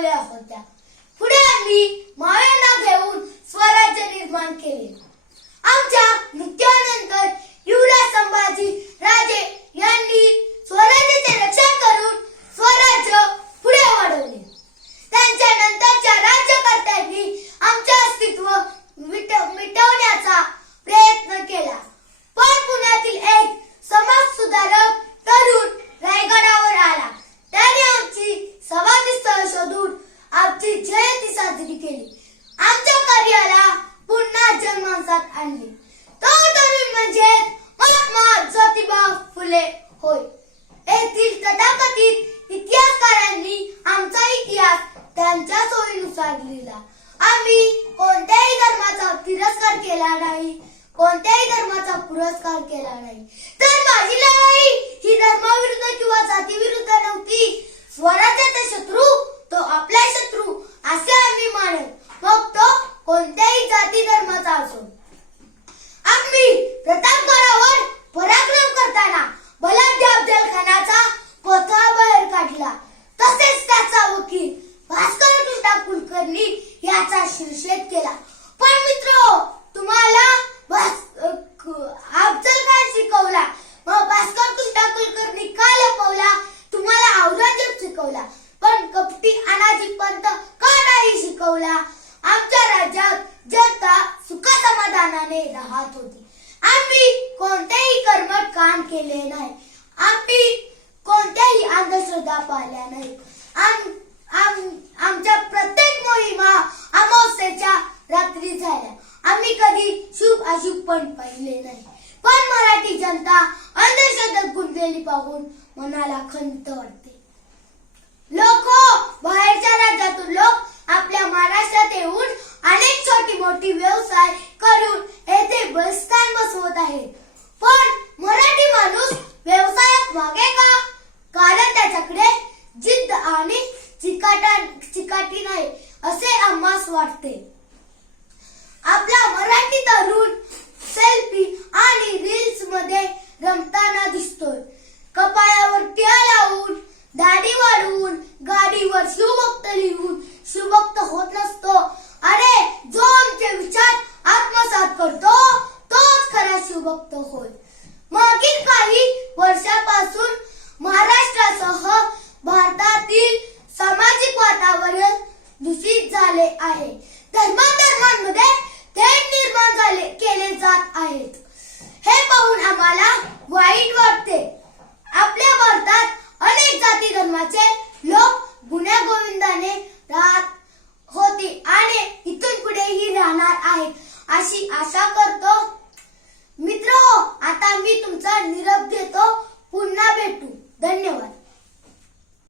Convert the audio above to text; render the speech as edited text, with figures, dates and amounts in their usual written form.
उठवल्या होत्या. पुढे आम्ही मावळ्यांना घेऊन स्वराज्य निर्माण केले. आमच्या मृत्यूनंतर युवराज संभाजी राजे यांनी स्वराज्याचे रक्षण करून स्वराज्य पुढे वाढवले. त्यांच्या नंतरच्या राज्यकर्त्यांनी आमचे अस्तित्व मिटवण्याचा प्रयत्न केला. पण पुण्यातील एक समाज सुधारक तरुण रायगडावर आला. त्याने आमची समाधी स्थळ शोधून आमची जयंती साजरी केली. आमच्या कार्याला पुन्हा जन्मांसात आणले. तो तरुण म्हणजे महात्मा ज्योतिबा फुले होय. येथील तथाकथित इतिहासकारांनी आमचा इतिहास त्यांच्या सोयीनुसार लिहिला. आम्ही कोणत्याही धर्माचा तिरस्कार केला नाही, कोणत्याही धर्माचा पुरस्कार केला नाही. तर माझी लढाई ही धर्माविरुद्ध किंवा जातीविरुद्ध नव्हती. स्वराज्याचा शत्रू तो आपला शत्रू असे आम्ही मानत, मग तो कोणत्याही जाती धर्माचा असो. आम्ही प्रतापगडावर पराक्रम करताना बलाढ्य अफजलखानाचा कोथळा बाहेर काढला. तसेच त्याचा वकील भास्कर कृष्णा कुलकर्णी याचा शिरछेद केला. पण मित्र, तुम्हाला अफजलखान शिकवला, मग भास्कर कृष्णा कुलकर्णी का लपवला? तुम्हाला औरंगजेब शिकवला, पण कपटी अनाजी पंत का नाही शिकवला? आमच्या राज्यात जनता सुखसमाधानाने राहत होती. आम्ही कोणतेही कर्मठ काम केले नाही. आम्ही कोणत्याही अंधश्रद्धा पाळल्या नाही. आमच्या प्रत्येक मोहिमा अमावस्येच्या रात्री झाल्या. आम्ही कधी शुभ अशुभ पण पाहिले नाही. पण मराठी जनता अंधश्रद्धेत गुंतलेली पाहून मनाला खंत वाटते. बाहेरच्या राज्यातून लोक आपल्या महाराष्ट्रात येऊन अनेक छोटी मोठी व्यवसाय करून येथे बसस्थान बसवत आहेत. पण मराठी माणूस व्यवसायात मागे का? कारण त्याच्याकडे जिद्द आणि चिकाटी नाही असे आम्हास वाटते. आपला मराठी तरुण सेल्फी आणि रील्स मध्ये रमताना दिसतोय. कपाळावर टिळा लावून, दाढी वाढवून, गाडीवर शिवभक्त लिहून शिवभक्त होत नसतो. अरे, जो आमचे विचार आत्मसात करतो तोच खरा शिवभक्त होय. मागील काही वर्षापासून महाराष्ट्रासह भारतातील सामाजिक वातावरण दूषित झाले आहे. धर्मांमध्ये तेढ निर्माण केले जात आहेत. हे पाहून आम्हाला वाईट वाटते.